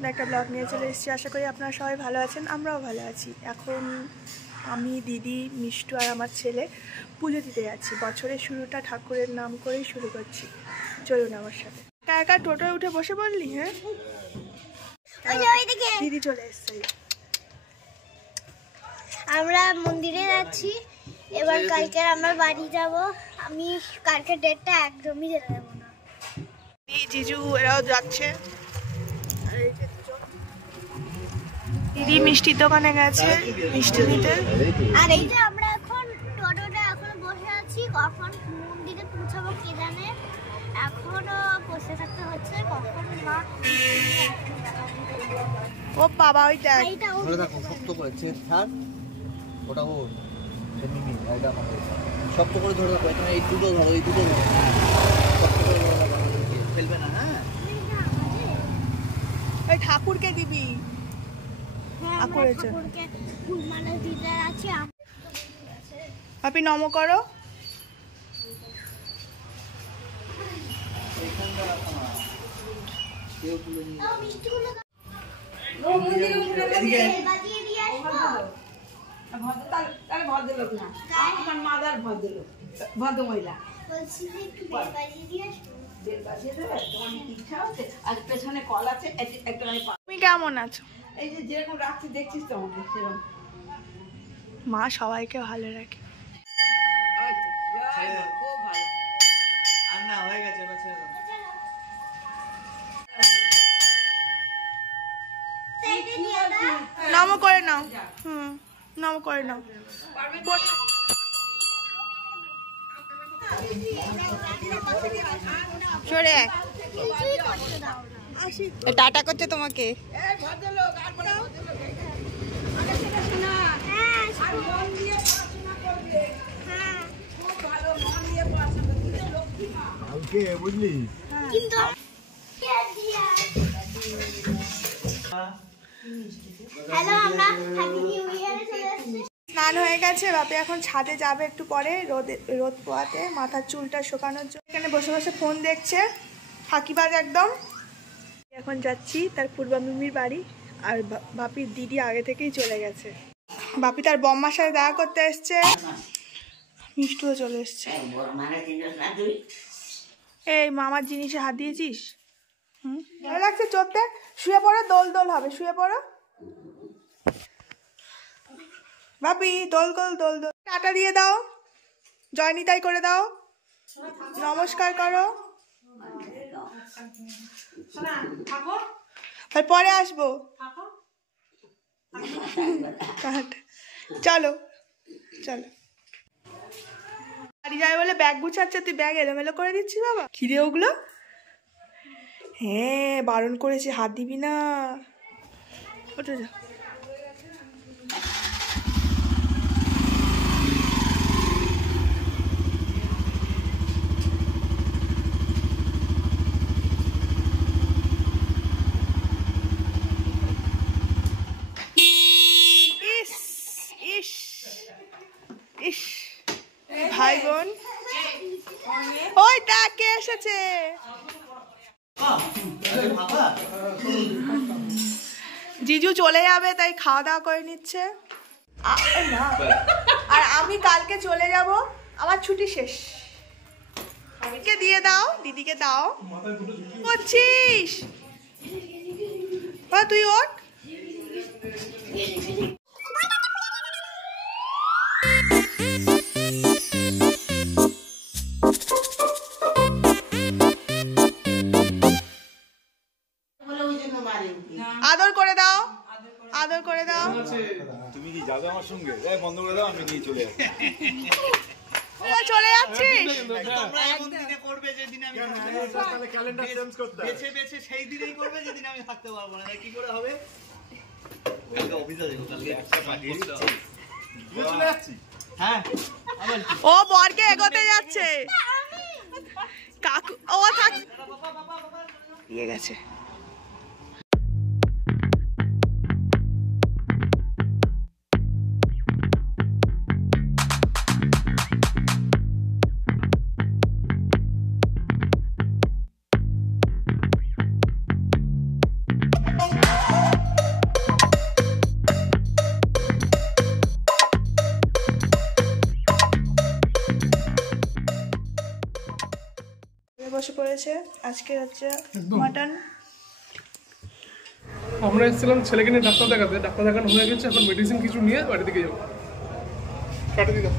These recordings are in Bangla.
নতুন একটা ব্লগ নিয়ে চলে এসেছি। আশা করি আপনারা সবাই ভালো আছেন, আমরাও ভালো আছি। এখন আমি, দিদি, মিষ্টু আর আমার ছেলে পুজো দিতে যাচ্ছি। বছরের শুরুটা ঠাকুরের নাম করেই শুরু করছি। চলুন আমার সাথে। একা একা টোটোয় উঠে বসে পড়লি? হ্যাঁ, দিদি চলে এসছে। আমরা মন্দিরে যাচ্ছি এবার। কালকে আমরা বাড়ি যাব। আমি কালকে ডেটটা একদমই যেতে দেবো না। জিজু এরাও যাচ্ছে। দিদি মিষ্টির দোকানে গেছে মিষ্টি নিতে। আর এই যে আমরা এখন টোটোটা এখন বসে আছি, কখন মন্দিরে পৌঁছাবো কে জানে। এখনো বসে থাকতে হচ্ছে, কখন না। ও বাবা, ওইটা ধরে দেখো শক্ত করে ছেদ ছাড়, ওটা ওর মিমি এটা আমাদের শক্ত করে ধরে রাখো। এখানে এই দুটো ধরো, এই দুটো ধরো, শক্ত করে ধরে রাখো, ফেলবে না। হ্যাঁ, ওই ঠাকুরকে দিবি। ঠাকুরকে ফুলমালা দিতে আছে। আপনি নম করো। ভদ্রলোক না, আমার মাদার ভদ্রলোক, ভদ্র মহিলা। পেছনে কল আছে। তুমি কেমন আছো? এই যে যেরকম রাখছি দেখছিস তো আমাকে সেরকম। মা সবাইকে ভালো রাখে। খুব ভালো। আর না হয়ে গেছে। নম করে নাও। নম করে নাও। সরে টাটা করছে তোমাকে। বুঝলি? স্নান হয়ে গেছে, বাপি এখন ছাদে যাবে একটু পরে রোদ পোয়াতে, মাথার চুলটা শুকানোর জন্য। এখানে বসে বসে ফোন দেখছে, ফাঁকিবাজ একদম। এখন যাচ্ছি তার পূর্বা মিমির বাড়ি। আর বাপির দিদি আগে থেকেই চলে গেছে। বাপি তার বম্মার সাথে দেখা করতে এসছে। মিষ্টুও চলে এসছে। এই মামার জিনিসে হাত দিয়েছিস? ভালো লাগছে চড়তে? শুয়ে পড়ো, দোল দোল হবে, শুয়ে পড়ো। বাপি দোল দোল দোল দোল। টাটা দিয়ে দাও, জয়নিতাই করে দাও, নমস্কার করো। পরে আসবো। চলো চলো। বাড়ি যাবে বলে ব্যাগ গুছাচ্ছে, তুই ব্যাগ এলোমেলো করে দিচ্ছিস বাবা। খিদে ওগুলো? হ্যাঁ, বারণ করেছি, হাত দিবি না। ওটা যা। ভাই বোন ওই ডাকে এসেছে। জিজু চলে যাবে তাই খাওয়া দাওয়া করে নিচ্ছে। আর আমি কালকে চলে যাব, আমার ছুটি শেষ। দিদিকে দিয়ে দাও, দিদিকে দাও। করছিস তুই ওঠ। আদর করে দাও, আদর করে দাও। তুমি কি যাবে আমার সঙ্গে? বন্ধ করে দাও, আমি নিয়ে চলে যাচ্ছি। চলে যাচ্ছিস? তোমরা এমন দিনে করবে যেদিন আমি ক্যালেন্ডার চেঞ্জ করতে বেছে বেছে সেই দিনেই করবে যেদিন আমি থাকতে পারবো না। কি করে হবে? কালকে অফিসে যাবো, কালকে একটা পাঠিয়ে দিচ্ছি। চলে যাচ্ছি। হ্যাঁ, ও বরকে এগোতে যাচ্ছে। কাকু ও থাক দিয়ে গেছে। বসে পড়েছে। আজকে হচ্ছে মাটন। আমরা এসেছিলাম ছেলেকে নিয়ে ডাক্তার দেখাতে, ডাক্তার দেখানো হয়ে গেছে, এখন মেডিসিন কিছু নিয়ে বাড়ি দিকে যাবো। কাটে দিলাম।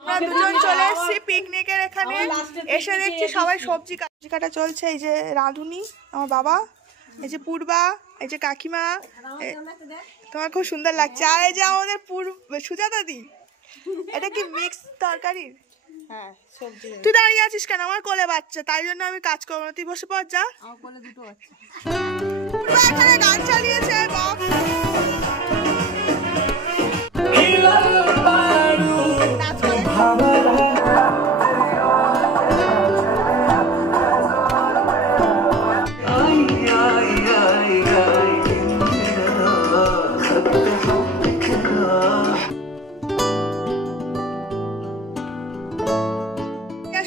আমরা দুজন চলে এসেছি পিকনিকের এখানে। এসে দেখছি সবাই সবজি কাটা চলছে। এই যে রাঁধুনি আমার বাবা, এই যে পূর্বা, এই যে কাকিমা, তোমার খুব সুন্দর লাগছে। আর এই যে আমাদের সুজাতা দি, এটা কি মিক্স তরকারি? হ্যাঁ সবজি। তুই দাঁড়িয়ে আছিস কেন? আমার কোলে বাচ্চা, তাই জন্য আমি কাজ করবো না, তুই বসে পড় যা। আমার কোলে দুটো বাচ্চা। পূর্বা এখানে গান চালিয়েছে বক্স। নাচ করে।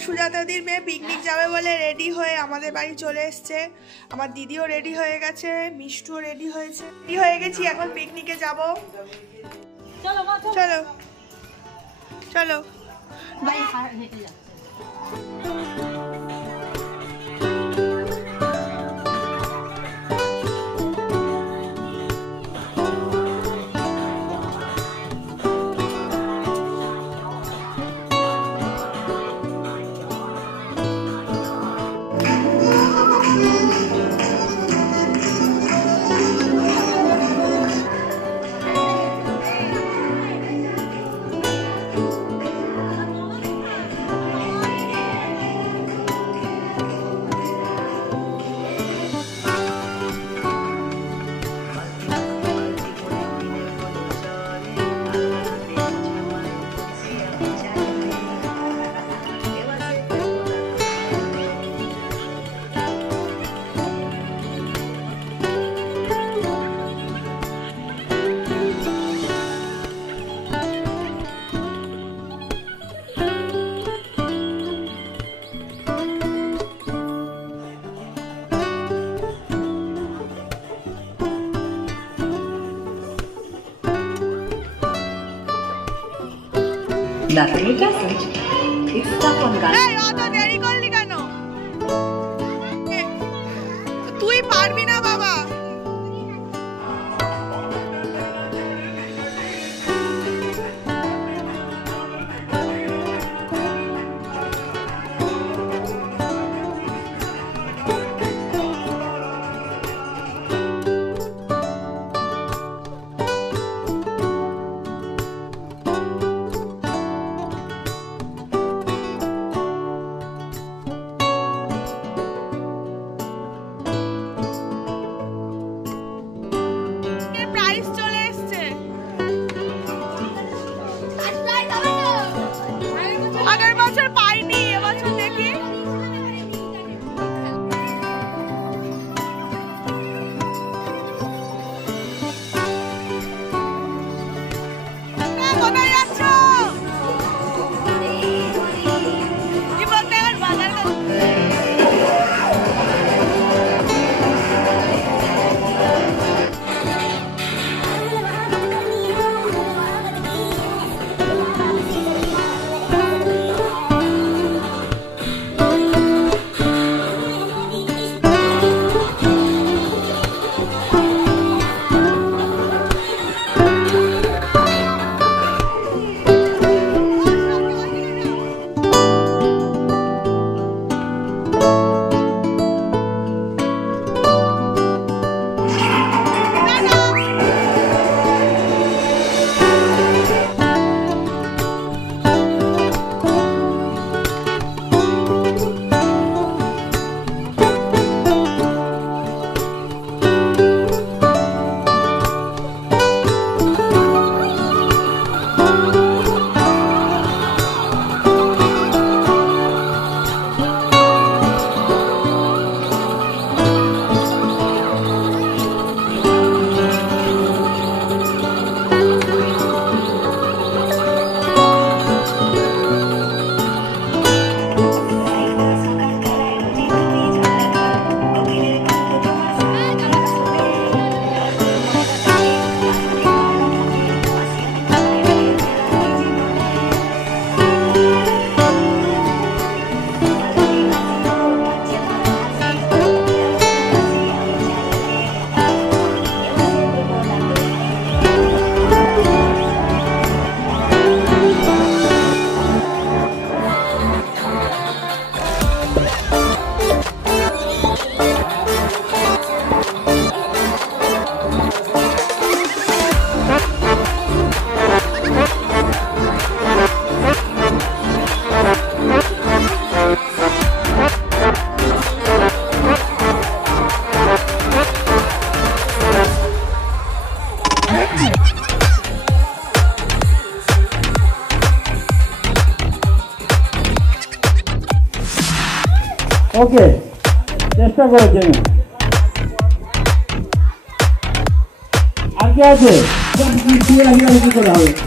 সুজাতাদির মেয়ে পিকনিক যাবে বলে রেডি হয়ে আমাদের বাড়ি চলে এসছে। আমার দিদিও রেডি হয়ে গেছে, মিষ্টুও রেডি হয়েছে। রেডি হয়ে গেছি, এখন পিকনিকে যাব। চলো মা চলো। চলো চলো। ভাই হেঁটে যাচ্ছে। Nothing it doesn't. It's stuck on gun. এই অত দেরি করলি কেন? তুই পারবি না বাবা। ওকে, চেষ্টা করেছি আমি। আর কে আছে? কি করে হবে?